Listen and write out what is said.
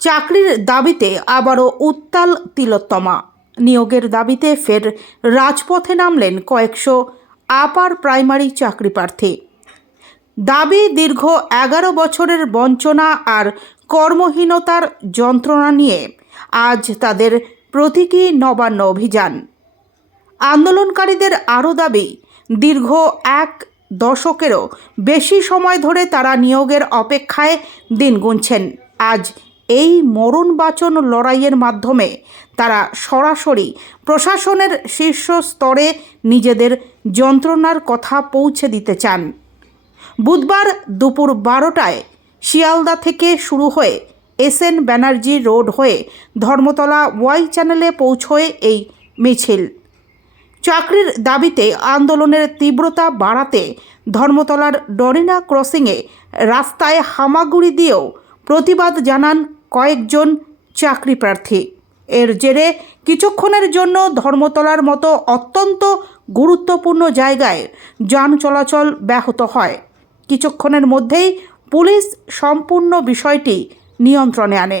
চাকরির দাবিতে আবারও উত্তাল তিলোত্তমা। নিয়োগের দাবিতে ফের রাজপথে নামলেন কয়েকশো আপার প্রাইমারি চাকরি প্রার্থী। দাবি দীর্ঘ 11 বছরের বঞ্চনা আর কর্মহীনতার যন্ত্রণা নিয়ে আজ তাদের প্রতীকী নবান্ন অভিযান। আন্দোলনকারীদের আরও দাবি, দীর্ঘ 1 দশকেরও বেশি সময় ধরে তারা নিয়োগের অপেক্ষায় দিন গুনছেন। আজ এই মরণবাচন লড়াইয়ের মাধ্যমে তারা সরাসরি প্রশাসনের শীর্ষ স্তরে নিজেদের যন্ত্রণার কথা পৌঁছে দিতে চান। বুধবার দুপুর 12টায় শিয়ালদা থেকে শুরু হয়ে SN ব্যানার্জি রোড হয়ে ধর্মতলা ওয়াই চ্যানেলে পৌঁছয় এই মিছিল। চাকরির দাবিতে আন্দোলনের তীব্রতা বাড়াতে ধর্মতলার ডরিনা ক্রসিংয়ে রাস্তায় হামাগুড়ি দিয়েও প্রতিবাদ জানান কয়েকজন চাকরি প্রার্থী। এর জেরে কিছুক্ষণের জন্য ধর্মতলার মতো অত্যন্ত গুরুত্বপূর্ণ জায়গায় যান চলাচল ব্যাহত হয়। কিছুক্ষণের মধ্যেই পুলিশ সম্পূর্ণ বিষয়টি নিয়ন্ত্রণে আনে।